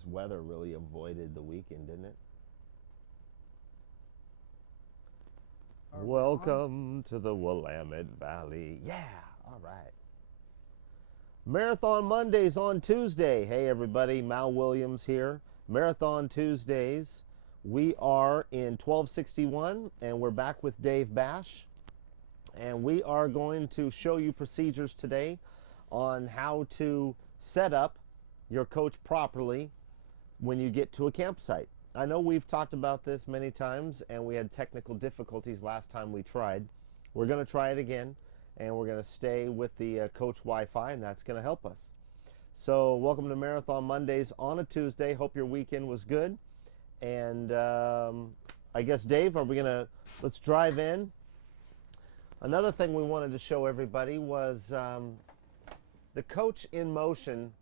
This weather really avoided the weekend, didn't it? Welcome to the Willamette Valley. Yeah, all right. Marathon Mondays on Tuesday. Hey everybody, Mal Williams here. Marathon Tuesdays. We are in 1261 and we're back with Dave Bash. And we are going to show you procedures today on how to set up your coach properly when you get to a campsite. I know we've talked about this many times and we had technical difficulties last time we tried. We're going to try it again and we're going to stay with the coach Wi-Fi, and that's going to help us. So welcome to Marathon Mondays on a Tuesday. Hope your weekend was good. And I guess, Dave, let's drive in. Another thing we wanted to show everybody was the coach in motion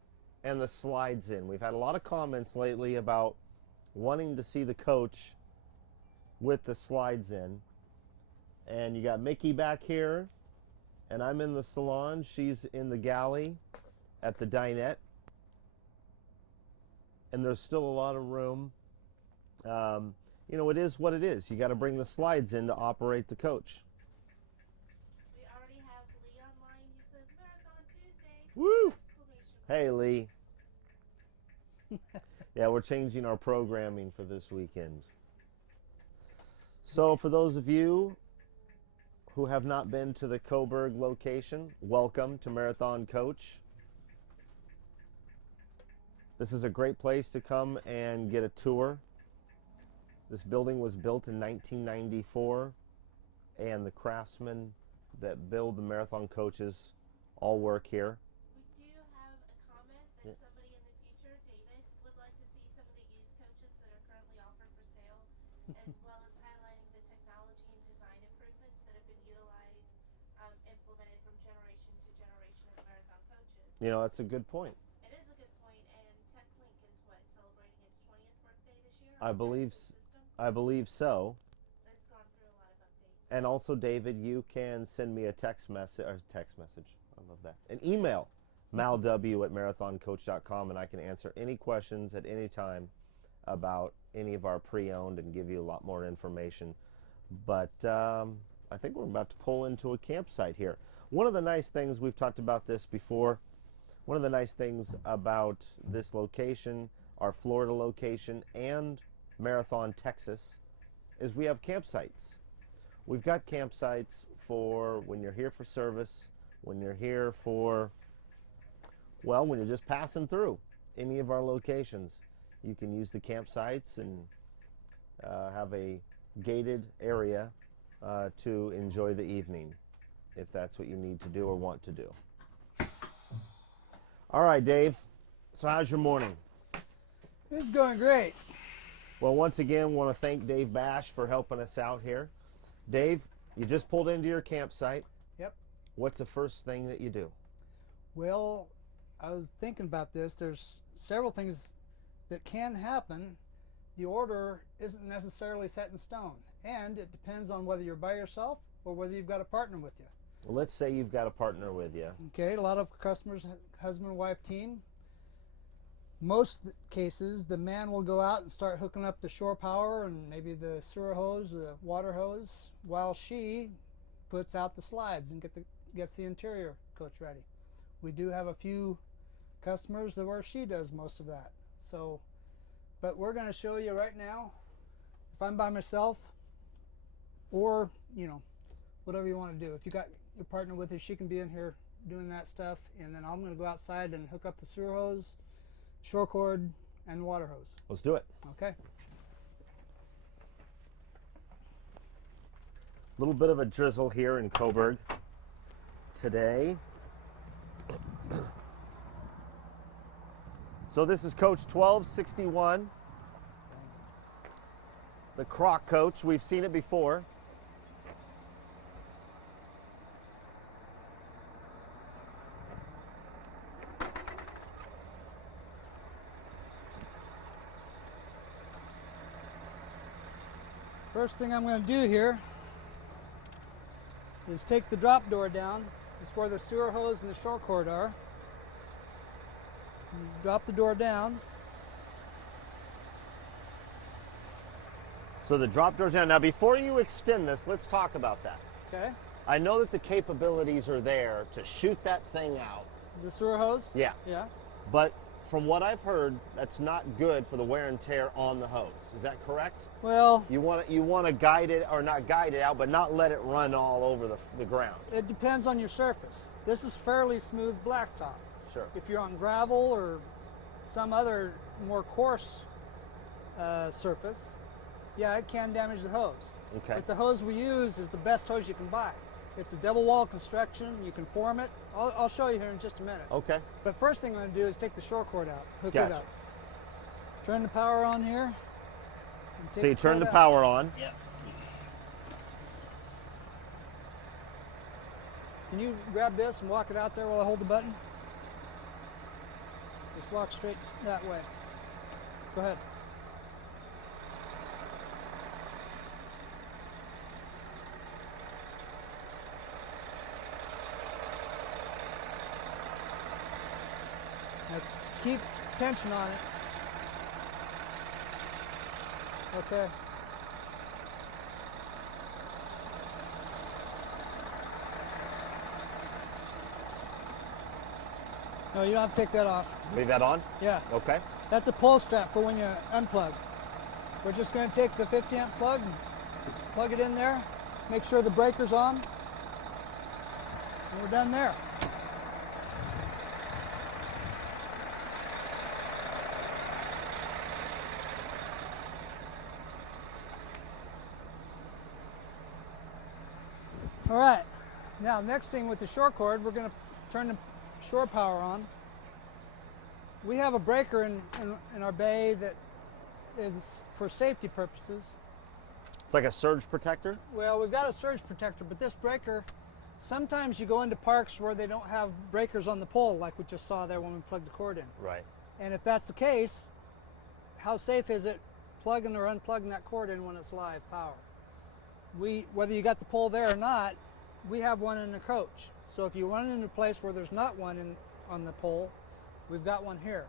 and the slides in. We've had a lot of comments lately about wanting to see the coach with the slides in. And you got Mickey back here, and I'm in the salon. She's in the galley at the dinette. And there's still a lot of room. You know, it is what it is. You got to bring the slides in to operate the coach. We already have Lee online who says Marathon Tuesday. Woo! Hey, Lee. Yeah, we're changing our programming for this weekend. So for those of you who have not been to the Coburg location, welcome to Marathon Coach. This is a great place to come and get a tour. This building was built in 1994, and the craftsmen that build the Marathon coaches all work here. We do have a comment that somebody in the future, David, would like to see some of the used coaches that are currently offered for sale, as well as highlighting the technology and design improvements that have been utilized, implemented from generation to generation of Marathon coaches. You know, that's a good point. It is a good point, and TechLink is celebrating its 20th birthday this year? I believe so. It's gone through a lot of updates. And also, David, you can send me a text message. I love that. An email, malw@marathoncoach.com, and I can answer any questions at any time about any of our pre-owned and give you a lot more information. But I think we're about to pull into a campsite here. One of the nice things, we've talked about this before, one of the nice things about this location, our Florida location, and Marathon, Texas, is we have campsites. We've got campsites for when you're here for service, when you're here for, well, when you're just passing through any of our locations. You can use the campsites and have a gated area to enjoy the evening, if that's what you need to do or want to do. All right, Dave. So how's your morning? It's going great. Well, once again, want to thank Dave Bash for helping us out here. Dave, you just pulled into your campsite. Yep. What's the first thing that you do? Well, I was thinking about this. There's several things that can happen. The order isn't necessarily set in stone, and it depends on whether you're by yourself or whether you've got a partner with you. Well, let's say you've got a partner with you. Okay, a lot of customers, husband and wife team. Most cases, the man will go out and start hooking up the shore power and maybe the sewer hose, the water hose, while she puts out the slides and gets the interior coach ready. We do have a few customers where she does most of that. So, but we're going to show you right now, if I'm by myself, or, you know, whatever you want to do. If you got your partner with you, she can be in here doing that stuff, and then I'm going to go outside and hook up the sewer hose, shore cord, and water hose. Let's do it. Okay. A little bit of a drizzle here in Coburg today. So this is Coach 1261, the Croc coach. We've seen it before. First thing I'm going to do here is take the drop door down. It's where the sewer hose and the shore cord are. Drop the door down. So the drop door's down. Now before you extend this, let's talk about that. Okay. I know that the capabilities are there to shoot that thing out. The sewer hose? Yeah. Yeah. But from what I've heard, that's not good for the wear and tear on the hose. Is that correct? Well, You want to guide it, or not guide it out, but not let it run all over the ground. it depends on your surface. This is fairly smooth blacktop. Sure. If you're on gravel or some other more coarse surface, yeah, it can damage the hose. Okay. But the hose we use is the best hose you can buy. It's a double wall construction. You can form it. I'll show you here in just a minute. Okay. But first thing I'm going to do is take the shore cord out, hook Gotcha. it up. Turn the power on here. and take So you turn cord the out. power on. Yeah. Can you grab this and walk it out there while I hold the button? Just walk straight that way. Go ahead. Now keep tension on it. Okay. No, you don't have to take that off. Leave that on? Yeah, Okay. that's a pull strap for when you unplug. We're just going to take the 50 amp plug and plug it in there, make sure the breaker's on, and we're done there. All right, now next thing with the shore cord, we're going to turn the shore power on. We have a breaker in our bay that is for safety purposes. It's like a surge protector? Well, we've got a surge protector, but this breaker, sometimes you go into parks where they don't have breakers on the pole like we just saw there when we plugged the cord in. Right. And if that's the case, how safe is it plugging or unplugging that cord in when it's live power? Whether you got the pole there or not, we have one in the coach. So if you run into a place where there's not one on the pole, we've got one here.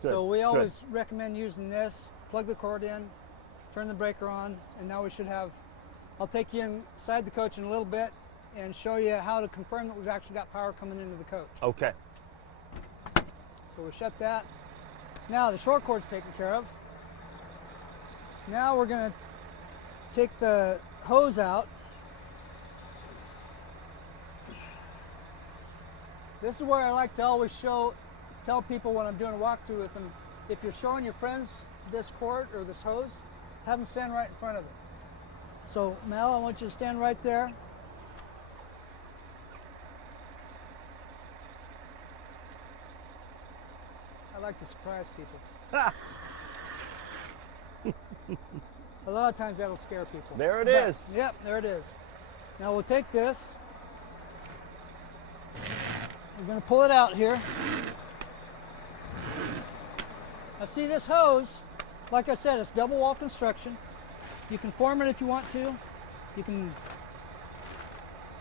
Good, So we good. always recommend using this, plug the cord in, turn the breaker on, and now we should have, I'll take you inside the coach in a little bit and show you how to confirm that we've actually got power coming into the coach. Okay. So we'll shut that. Now the short cord's taken care of. Now we're going to take the hose out. This is where I like to always tell people when I'm doing a walkthrough with them, if you're showing your friends this cord or this hose, have them stand right in front of it. So Mel, I want you to stand right there. I like to surprise people. A lot of times that'll scare people. There it But- is. Yep, there it is. Now we'll take this. We're going to pull it out here. Now see this hose, like I said, it's double wall construction. You can form it if you want to. You can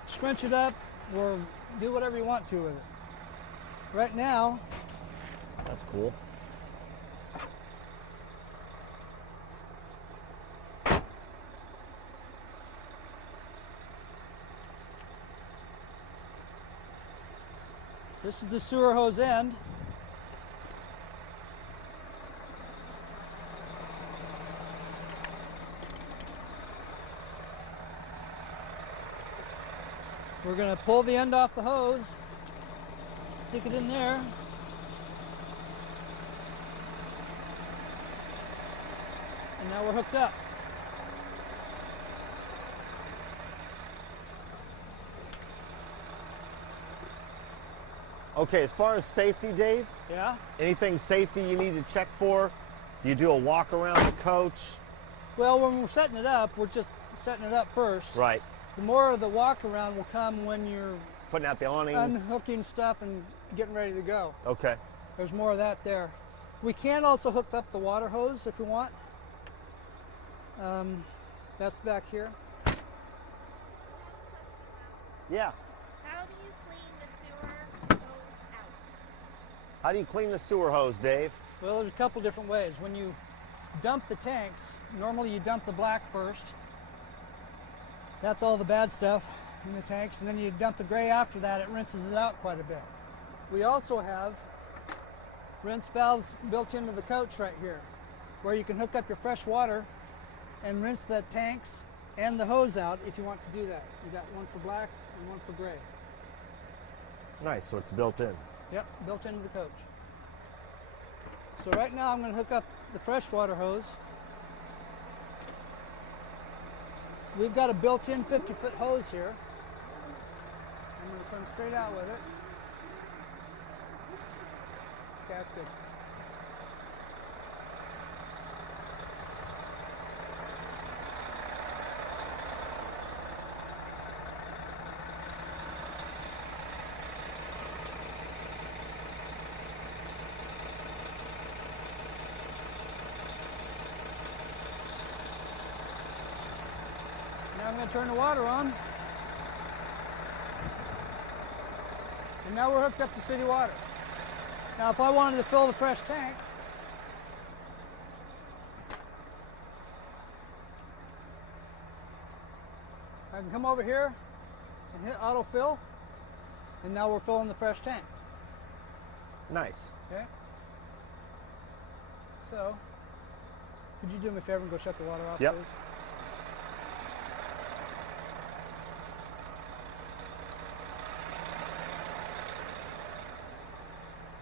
scrunch it up or do whatever you want to with it. Right now, That's cool. this is the sewer hose end. We're going to pull the end off the hose, stick it in there. And now we're hooked up. Okay, as far as safety, Dave, Yeah? anything safety you need to check for? Do you do a walk around the coach? Well, when we're setting it up, we're just setting it up first. Right. The more of the walk around will come when you're Putting out the awnings. unhooking stuff and getting ready to go. Okay. There's more of that there. We can also hook up the water hose if we want. That's back here. Yeah. How do you clean the sewer hose out? How do you clean the sewer hose, Dave? Well, there's a couple different ways. When you dump the tanks. Normally you dump the black first. That's all the bad stuff in the tanks, and then you dump the gray after that. It rinses it out quite a bit. We also have rinse valves built into the coach right here, where you can hook up your fresh water and rinse the tanks and the hose out if you want to do that. You got one for black and one for gray. Nice, so it's built in. Yep, built into the coach. So right now I'm going to hook up the freshwater hose. We've got a built-in 50-foot hose here. I'm going to come straight out with it. Okay, that's good. Now I'm going to turn the water on. And now we're hooked up to city water. Now if I wanted to fill the fresh tank, I can come over here and hit autofill, and now we're filling the fresh tank. Nice. Okay? So, could you do me a favor and go shut the water off, Yep. please?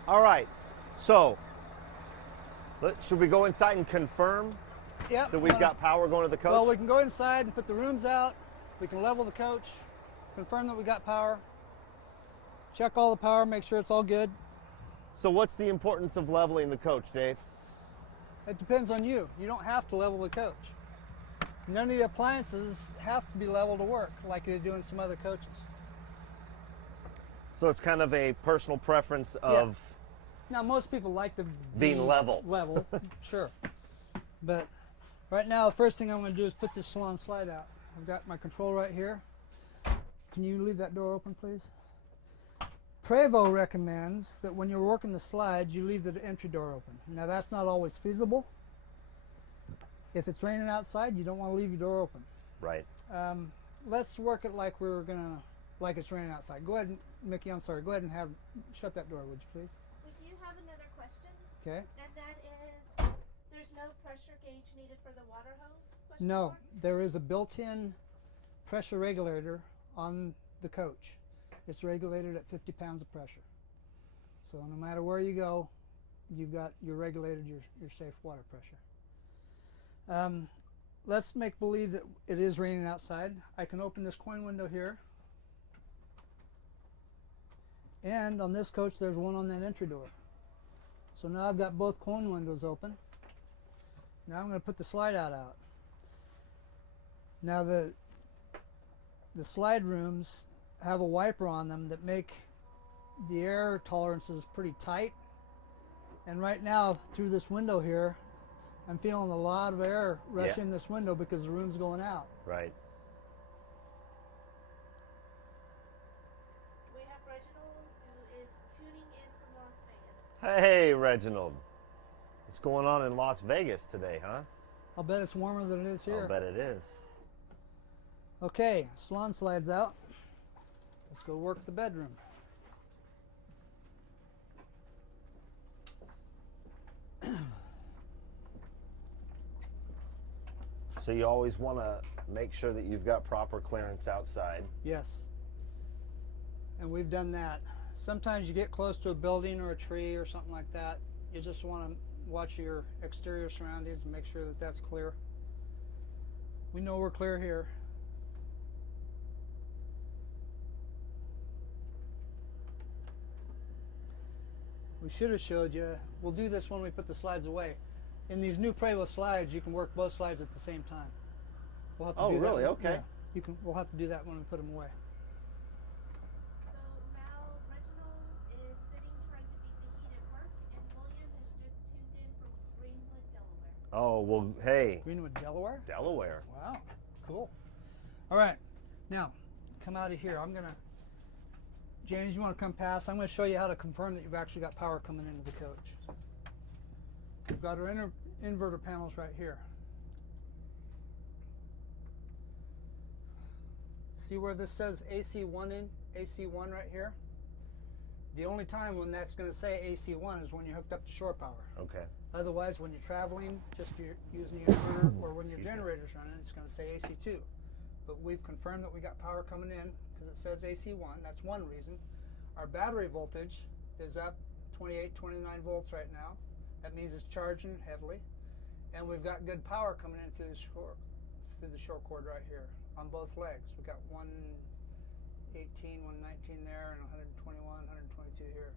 All right, so should we go inside and confirm Yep. that we've got power going to the coach? Well, we can go inside and put the rooms out. We can level the coach, confirm that we got power, check all the power, make sure it's all good. So what's the importance of leveling the coach, Dave? It depends on you. You don't have to level the coach. None of the appliances have to be leveled to work like they do in some other coaches. So it's kind of a personal preference of Now, most people like to being level. Level, sure. But right now, the first thing I'm going to do is put this salon slide out. I've got my control right here. Can you leave that door open, please? Prevo recommends that when you're working the slides, you leave the entry door open. Now, that's not always feasible. If it's raining outside, you don't want to leave your door open. Right. Let's work it like like it's raining outside. Go ahead, Mickey. I'm sorry. Go ahead and shut that door, would you please? We do have another question, Okay. and that is, there's no pressure gauge needed for the water hose? Question No, mark? there is a built-in pressure regulator on the coach. It's regulated at 50 pounds of pressure. So no matter where you go, you're regulated your safe water pressure. Let's make believe that it is raining outside. I can open this coin window here. And on this coach, there's one on that entry door. So now I've got both coin windows open. Now I'm going to put the slide out. Now the slide rooms have a wiper on them that make the air tolerances pretty tight. And right now, through this window here, I'm feeling a lot of air rush in this window because the room's going out. Right. We have Reginald, who is tuning in from Las Vegas. Hey, Reginald. What's going on in Las Vegas today, huh? I'll bet it's warmer than it is here. I'll bet it is. Okay, salon slides out. Let's go work the bedroom. So you always want to make sure that you've got proper clearance outside. Yes. And we've done that. Sometimes you get close to a building or a tree or something like that. You just want to watch your exterior surroundings and make sure that that's clear. We know we're clear here. We should have showed you. We'll do this when we put the slides away. In these new Prevo slides, you can work both slides at the same time. We'll have to do really? that. Okay. Yeah, we'll have to do that when we put them away. So Mal, Reginald is sitting trying to beat the heat at work, and William has just tuned in from Greenwood, Delaware. Oh, well, hey, Greenwood, Delaware? Delaware. Wow, cool. All right, now come out of here. James, you want to come past? I'm going to show you how to confirm that you've actually got power coming into the coach. We've got our inverter panels right here. See where this says AC1 in AC1 right here? The only time when that's going to say AC1 is when you're hooked up to shore power. Okay. Otherwise, when you're traveling, just you're using the inverter, or when your Excuse me. generator's running, it's going to say AC2. But we've confirmed that we got power coming in because it says AC1. That's one reason. Our battery voltage is up 28, 29 volts right now. That means it's charging heavily. And we've got good power coming in through the shore cord right here on both legs. We've got 118, 119 there, and 121, 122 here.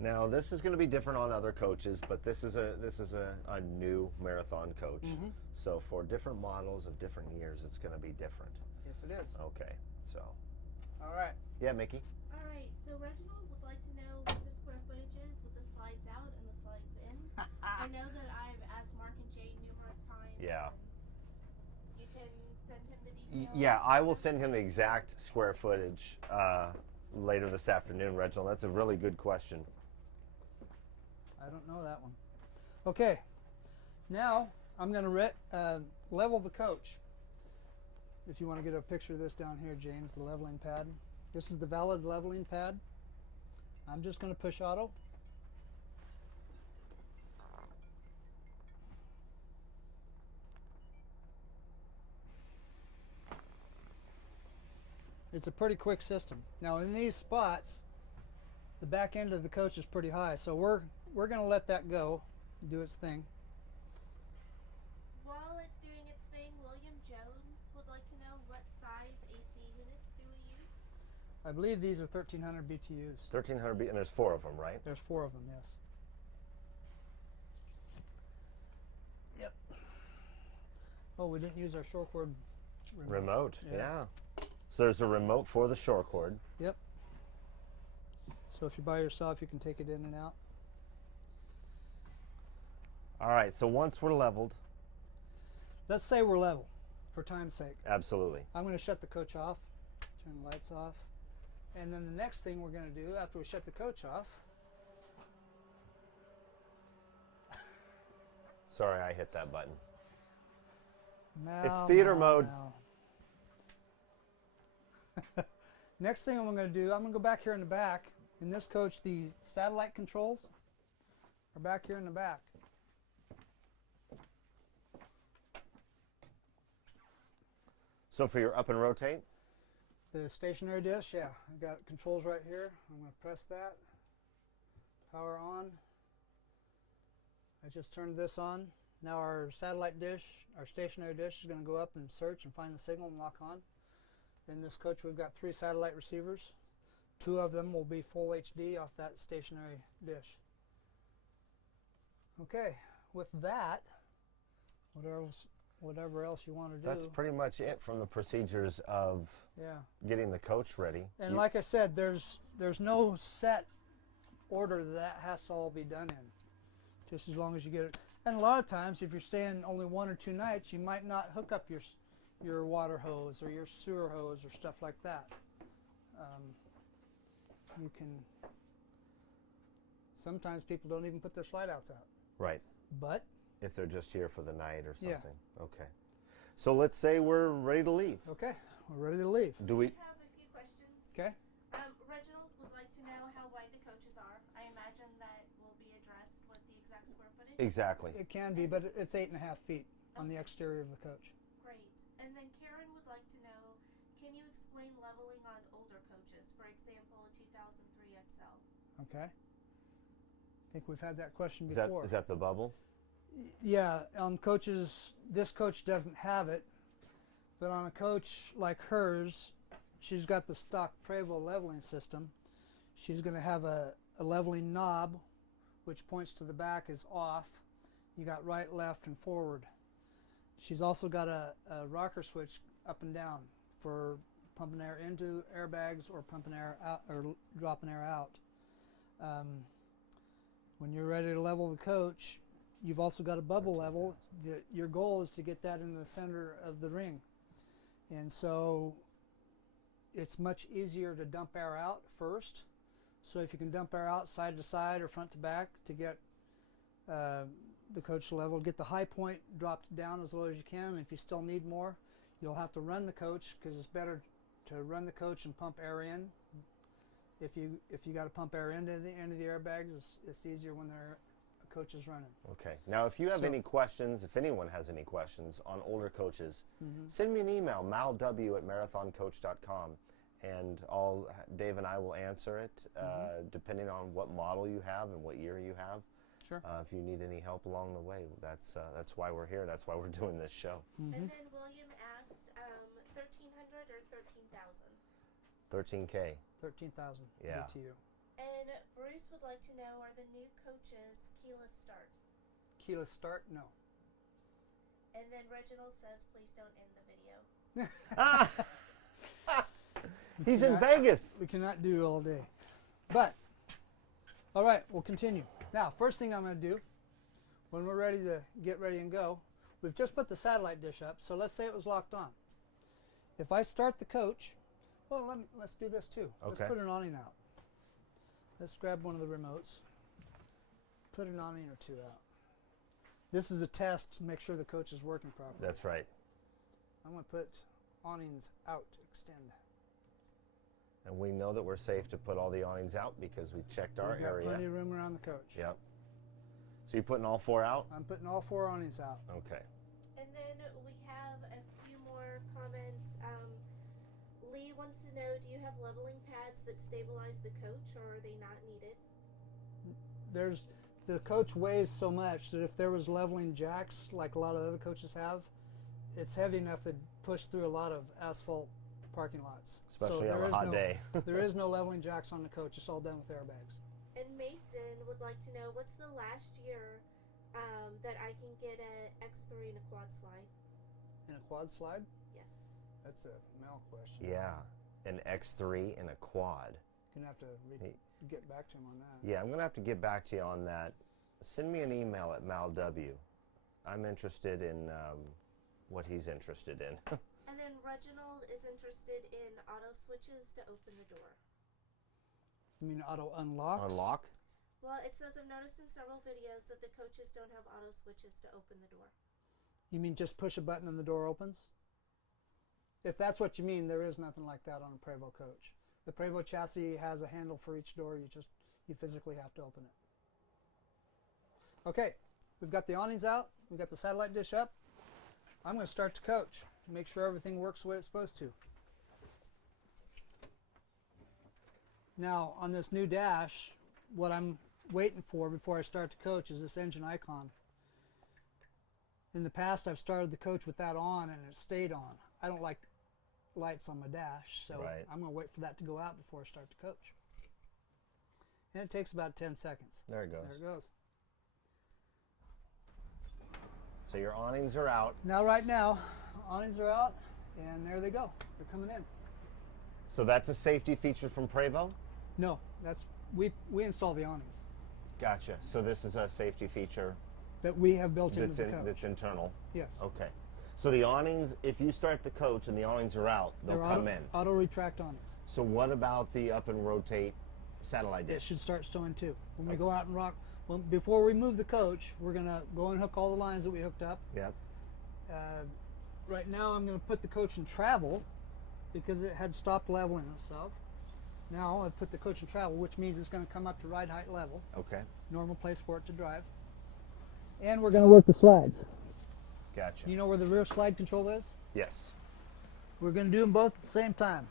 Now this is going to be different on other coaches, but this is a new marathon coach. Mhm. So for different models of different years, it's going to be different. Yes, it is. Okay. So All right. yeah, Mickey. All right, so Reginald would like to know what the square footage is with the slides out and the slides in. I know that I've asked Mark and Jay numerous times. Yeah. and You can send him the details. Yeah, I will send him the exact square footage later this afternoon, Reginald. That's a really good question. I don't know that one. Okay. Now I'm going to level the coach. If you want to get a picture of this down here, James, the leveling pad. This is the valid leveling pad. I'm just going to push auto. It's a pretty quick system. Now in these spots, the back end of the coach is pretty high, so we're going to let that go, do its thing. While it's doing its thing, William Jones would like to know what size AC units do we use? I believe these are 1300 BTUs. 1300 B, and there's 4 of them, right? There's 4 of them, yes. Yep. Oh, we didn't use our shore cord Remote, Yeah. yeah. So there's a remote for the shore cord. Yep. So if you're by yourself, you can take it in and out. All right, so once we're leveled, Let's say we're level, for time's sake. absolutely. I'm going to shut the coach off, turn the lights off, and then the next thing we're going to do after we shut the coach off. Sorry, I hit that button. Mal, theater Mal, mode. Mal. Next thing I'm going to do, I'm going to go back here in the back. In this coach, the satellite controls are back here in the back. So for your up and rotate, The stationary dish, yeah, I've got controls right here. I'm going to press that. Power on. I just turned this on. Now our satellite dish, our stationary dish, is going to go up and search and find the signal and lock on. In this coach, we've got 3 satellite receivers. 2 of them will be full HD off that stationary dish. Okay, with that, whatever else you want to do. that's pretty much it from the procedures of Yeah. getting the coach ready. And like I said, there's no set order that has to all be done in. Just as long as you get it. And a lot of times, if you're staying only 1 or 2 nights, you might not hook up your water hose or your sewer hose or stuff like that. You can. Sometimes people don't even put their slide outs out. Right, But if they're just here for the night or Yeah. something. Okay. So let's say we're ready to leave. okay, we're ready to leave. Do we? I have a few questions. Okay. Reginald would like to know how wide the coaches are. I imagine that will be addressed with the exact square footage. Exactly. It can be, but it's 8.5 feet on the exterior of the coach. Great. And then Karen would like to know, can you explain leveling on older coaches? For example, a 2003 XL. Okay. I think we've had that question Is before. that the bubble? Yeah, on coaches, this coach doesn't have it, but on a coach like hers, she's got the stock Prevo leveling system. She's going to have a leveling knob, which points to the back is off. You got right, left, and forward. She's also got a rocker switch up and down for pumping air into airbags or pumping air out or dropping air out. When you're ready to level the coach, you've also got a bubble level. Your goal is to get that in the center of the ring. And so it's much easier to dump air out first. So if you can dump air out side to side or front to back to get the coach level, get the high point dropped down as low as you can. And if you still need more, you'll have to run the coach, because it's better to run the coach and pump air in. If you got to pump air into the end of the airbags, it's easier when a coach is running. Okay. Now, if you have any questions, if anyone has any questions on older coaches, send me an email, malw@marathoncoach.com, and Dave and I will answer it, depending on what model you have and what year you have. Sure. If you need any help along the way, that's why we're here. That's why we're doing this show. And then William asked, 1,300 or 13,000? 13K. 13,000. Yeah. BTU. And Bruce would like to know, are the new coaches keyless start? Keyless start? No. And then Reginald says, please don't end the video. He's in Vegas. We cannot do all day. But, all right, we'll continue. Now, first thing I'm going to do, when we're ready to get ready and go, we've just put the satellite dish up, so let's say it was locked on. If I start the coach, well, let's do this too. Okay. Let's put an awning out. Let's grab one of the remotes, put an awning or two out. This is a test to make sure the coach is working properly. That's right. I'm going to put awnings out, extend. And we know that we're safe to put all the awnings out because we checked our We've got area. plenty of room around the coach. Yep. So you're putting all 4 out? I'm putting all 4 awnings out. Okay. And then we have a few more comments. Lee wants to know, do you have leveling pads that stabilize the coach, or are they not needed? The coach weighs so much that if there was leveling jacks, like a lot of other coaches have, it's heavy enough to push through a lot of asphalt parking lots. Especially on a hot day. There is no leveling jacks on the coach. It's all done with airbags. And Mason would like to know, what's the last year that I can get a X3 and a quad slide? In a quad slide? Yes. That's a Mel question. Yeah. An X3 and a quad. You're going to have to get back to him on that. Yeah, I'm going to have to get back to you on that. Send me an email at malw. I'm interested in what he's interested in. And then Reginald is interested in auto switches to open the door. You mean auto unlocks? Unlock? Well, it says, I've noticed in several videos that the coaches don't have auto switches to open the door. You mean just push a button and the door opens? If that's what you mean, there is nothing like that on a Prevost coach. The Prevost chassis has a handle for each door. You physically have to open it. Okay, we've got the awnings out. We've got the satellite dish up. I'm going to start the coach to make sure everything works the way it's supposed to. Now, on this new dash, what I'm waiting for before I start the coach is this engine icon. In the past, I've started the coach with that on and it stayed on. I don't like lights on my dash, so Right. I'm going to wait for that to go out before I start the coach. And it takes about 10 seconds. There it goes. There it goes. So your awnings are out. Now, right now, awnings are out, and there they go. They're coming in. So that's a safety feature from Prevost? No, that's we install the awnings Gotcha. So this is a safety feature that we have built into that's the coach. that's internal. Yes. Okay. So the awnings, if you start the coach and the awnings are out, they'll They're come in. Auto retract awnings. So what about the up and rotate satellite It dish? should start stowing too. When we go out and rock, well, before we move the coach, we're gonna go and hook all the lines that we hooked up. Yep. Right now, I'm gonna put the coach in travel because it had stopped leveling itself. Now I've put the coach in travel, which means it's gonna come up to ride height level, Okay. normal place for it to drive. And we're gonna work the slides. Gotcha. You know where the rear slide control is? Yes. We're gonna do them both at the same time.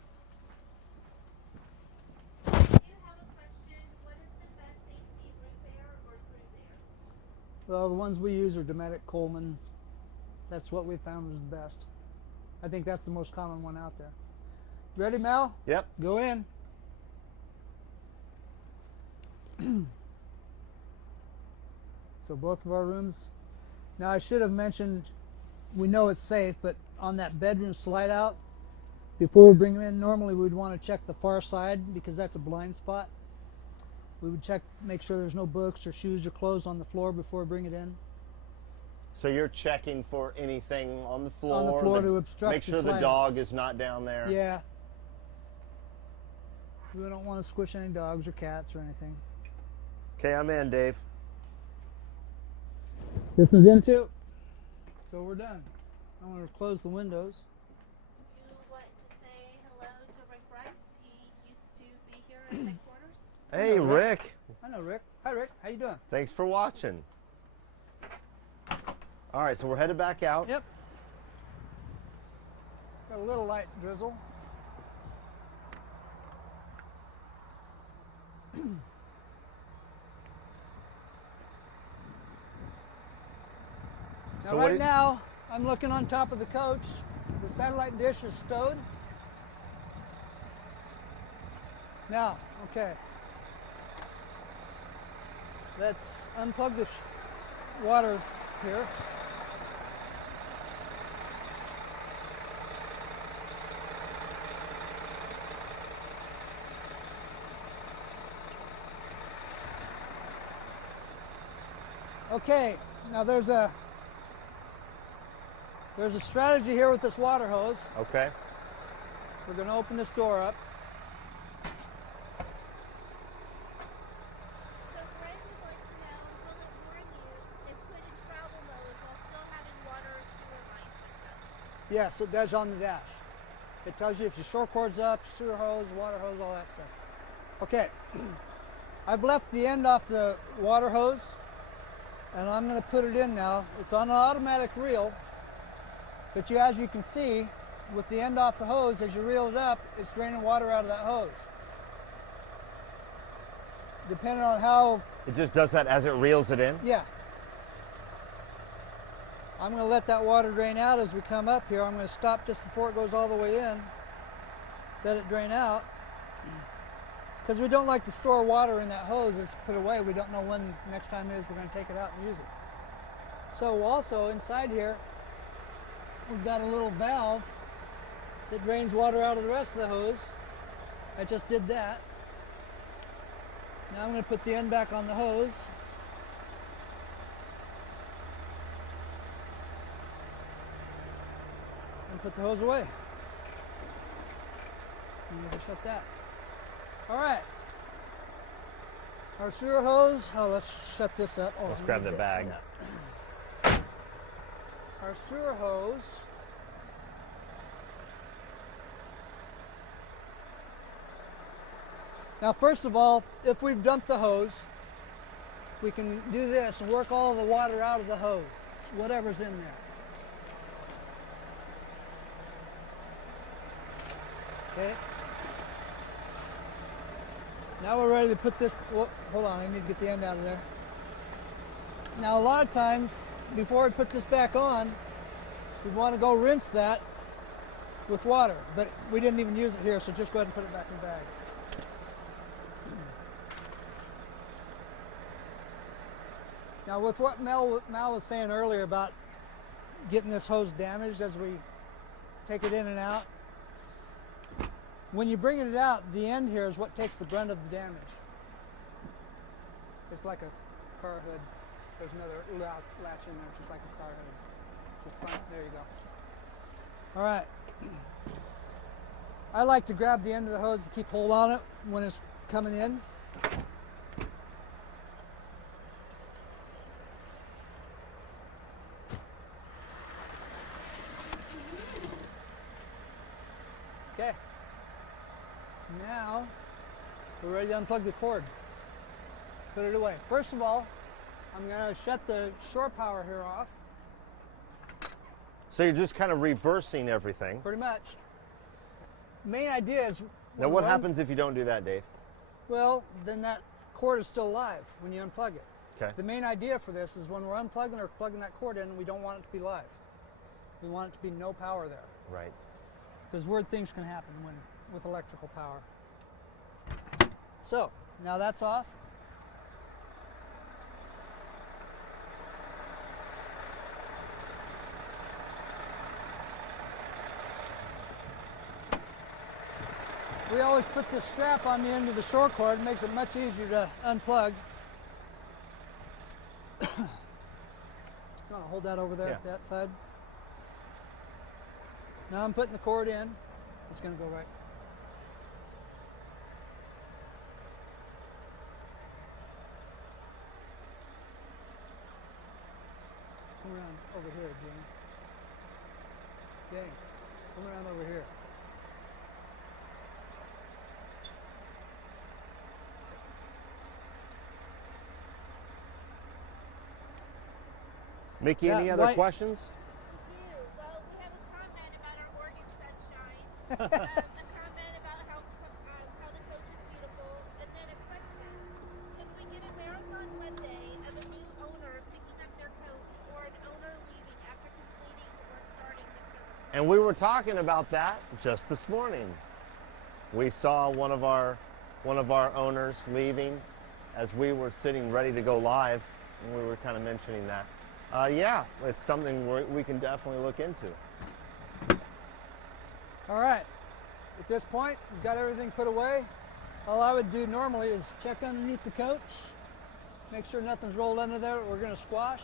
I do have a question. What is the best AC, roof air or cruise air? Well, the ones we use are Dometic Coleman's. That's what we found was the best. I think that's the most common one out there. Ready, Mal? Yep. Go in. So both of our rooms. Now I should have mentioned, we know it's safe, but on that bedroom slide out, before we bring them in, normally we'd want to check the far side because that's a blind spot. We would check, make sure there's no books or shoes or clothes on the floor before we bring it in. So you're checking for anything on the floor. On the floor to obstruct Make the sure the slide dog outs. is not down there. Yeah. We don't want to squish any dogs or cats or anything. Okay, I'm in, Dave. This is in too. So we're done. I'm going to close the windows. You want to say hello to Rick Bryce? He used to be here at headquarters. Hey, Hello, Rick. Rick. I know Rick. Hi Rick, how you doing? Thanks for watching. All right, so we're headed back out. Yep. Got a little light drizzle. So Now, what right now, I'm looking on top of the coach. The satellite dish is stowed. Now, okay. Let's unplug the water here. Okay, now there's a strategy here with this water hose. Okay. We're going to open this door up. So Greg would like to know, will it warn you if put in travel mode while still having water or sewer lines hooked up? Yes, it does on the dash. It tells you if your shore cord's up, sewer hose, water hose, all that stuff. Okay, I've left the end off the water hose, and I'm going to put it in now. It's on an automatic reel, but as you can see, with the end off the hose, as you reel it up, it's draining water out of that hose. Depending on how, It just does that as it reels it in? yeah. I'm going to let that water drain out as we come up here. I'm going to stop just before it goes all the way in, let it drain out. Because we don't like to store water in that hose that's put away. We don't know when next time is we're going to take it out and use it. So also inside here, we've got a little valve that drains water out of the rest of the hose. I just did that. Now I'm going to put the end back on the hose. And put the hose away. And we'll just shut that. All right. Our sewer hose. Oh, let's shut this up. Oh, Let's let me grab get the this bag. up. Our sewer hose. Now, first of all, if we've dumped the hose, we can do this and work all the water out of the hose, whatever's in there. Okay. Now we're ready to put this, hold on, I need to get the end out of there. Now a lot of times, before we put this back on, we want to go rinse that with water, but we didn't even use it here, so just go ahead and put it back in the bag. Now with what Mal was saying earlier about getting this hose damaged as we take it in and out, when you're bringing it out, the end here is what takes the brunt of the damage. It's like a car hood. There's another latch in there, just like a car hood. Just fine. There you go. All right. I like to grab the end of the hose and keep hold on it when it's coming in. Okay. Now we're ready to unplug the cord. Put it away. First of all, I'm going to shut the shore power here off. So you're just kind of reversing everything. Pretty much. Main idea is. Now what happens if you don't do that, Dave? Well, then that cord is still live when you unplug it. Okay. The main idea for this is when we're unplugging or plugging that cord in, we don't want it to be live. We want it to be no power there. Right. Because weird things can happen with electrical power. So, now that's off. We always put this strap on the end of the shore cord. It makes it much easier to unplug. You want to hold that over there, that side? Now I'm putting the cord in. It's going to go right. Come around over here, James. James, come around over here. Mickey, Yeah, any other right. questions? We do. Well, we have a comment about our Oregon sunshine, a comment about how the coach is beautiful, and then a question. Can we get a marathon Monday of a new owner picking up their coach or an owner leaving after completing or starting the service? And we were talking about that just this morning. We saw one of our owners leaving as we were sitting ready to go live, and we were kind of mentioning that. Yeah, it's something we can definitely look into. All right. At this point, we've got everything put away. All I would do normally is check underneath the coach, make sure nothing's rolled under there that we're going to squash.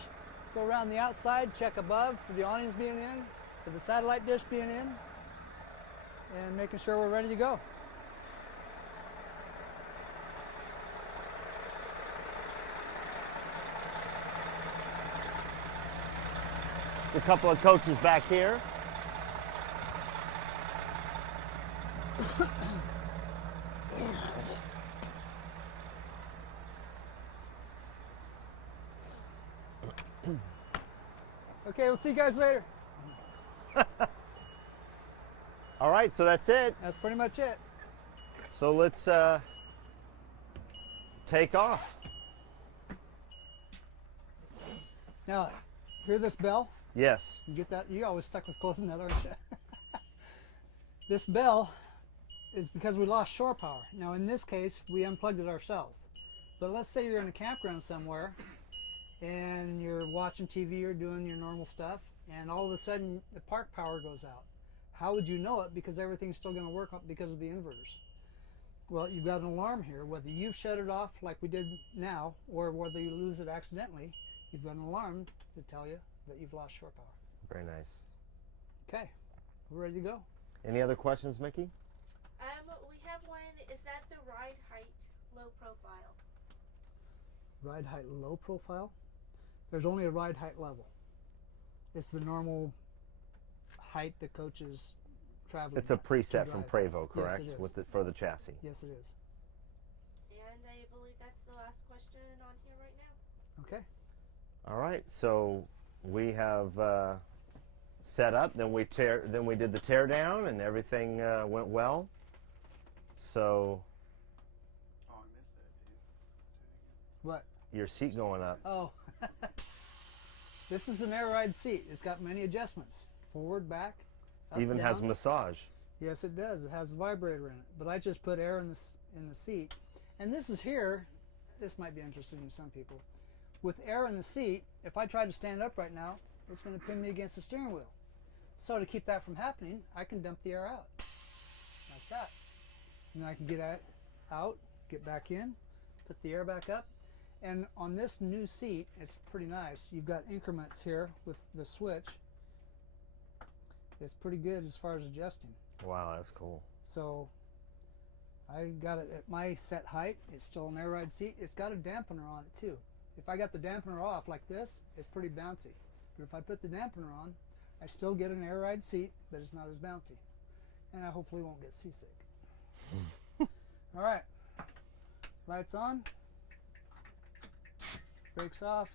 Go around the outside, check above for the awnings being in, for the satellite dish being in, and making sure we're ready to go. A couple of coaches back here. Okay, we'll see you guys later. All right, so that's it. That's pretty much it. So let's take off. Now, hear this bell? Yes. You get that? You're always stuck with closing that, aren't you? This bell is because we lost shore power. Now, in this case, we unplugged it ourselves. But let's say you're in a campground somewhere and you're watching TV or doing your normal stuff, and all of a sudden the park power goes out. How would you know it? Because everything's still going to work because of the inverters. Well, you've got an alarm here. Whether you've shut it off like we did now, or whether you lose it accidentally, you've got an alarm to tell you that you've lost shore power. Very nice. Okay, we're ready to go. Any other questions, Mickey? We have one. Is that the ride height low profile? Ride height low profile? There's only a ride height level. It's the normal height the coaches travel. It's a preset from Prevo, correct? Yes, it is. With for the chassis. Yes, it is. And I believe that's the last question on here right now. Okay. All right, so we have set up. Then we did the tear down, and everything went well. So Oh, I missed that, dude. What? your seat going up. Oh. This is an air ride seat. It's got many adjustments. Forward, back, up, Even has down. massage. Yes, it does. It has a vibrator in it. But I just put air in the seat. And this is here. This might be interesting to some people. With air in the seat, if I try to stand up right now, it's going to pin me against the steering wheel. So to keep that from happening, I can dump the air out. Like that. And then I can get out, get back in, put the air back up. And on this new seat, it's pretty nice. You've got increments here with the switch. It's pretty good as far as adjusting. Wow, that's cool. So I got it at my set height. It's still an air ride seat. It's got a dampener on it too. If I got the dampener off like this, it's pretty bouncy. But if I put the dampener on, I still get an air ride seat, but it's not as bouncy. And I hopefully won't get seasick. All right, lights on, brakes off,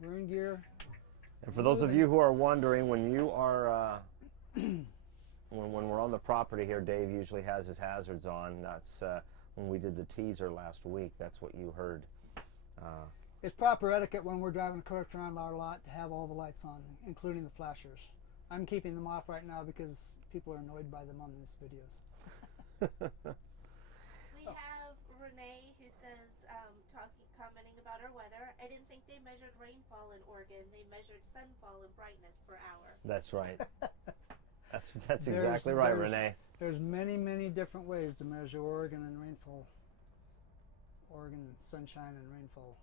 we're in gear. And for those of you who are wondering, when you are when we're on the property here, Dave usually has his hazards on. That's when we did the teaser last week. That's what you heard. It's proper etiquette when we're driving a coach around our lot to have all the lights on, including the flashers. I'm keeping them off right now because people are annoyed by them on these videos. We have Renee who says, commenting about our weather. I didn't think they measured rainfall in Oregon. They measured sunfall and brightness per hour. That's right. That's exactly right, Renee. There's many different ways to measure Oregon and rainfall. Oregon sunshine and rainfall.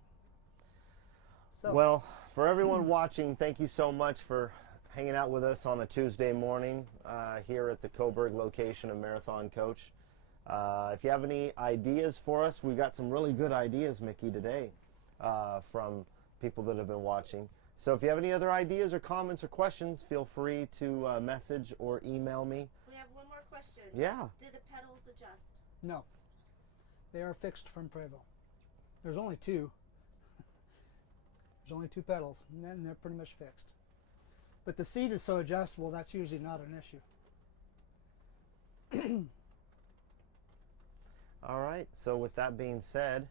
So, Well, for everyone watching, thank you so much for hanging out with us on a Tuesday morning here at the Coburg location of Marathon Coach. If you have any ideas for us, we got some really good ideas, Mickey, today from people that have been watching. So if you have any other ideas or comments or questions, feel free to message or email me. We have one more question. Yeah. Do the pedals adjust? No. They are fixed from Prevo. There's only two. There's only two pedals, and then they're pretty much fixed. But the seat is so adjustable, that's usually not an issue. All right. So with that being said,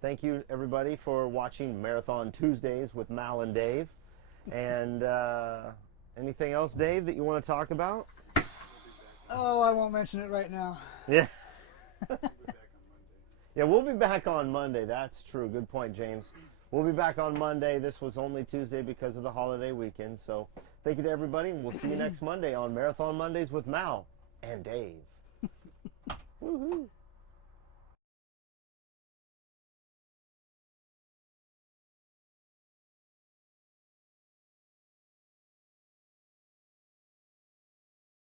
thank you everybody for watching Marathon Tuesdays with Mal and Dave. And anything else, Dave, that you want to talk about? Oh, I won't mention it right now. Yeah. We'll be back on Monday. Yeah, we'll be back on Monday. That's true. Good point, James. We'll be back on Monday. This was only Tuesday because of the holiday weekend. So thank you to everybody, and we'll see you next Monday on Marathon Mondays with Mal and Dave. Woohoo.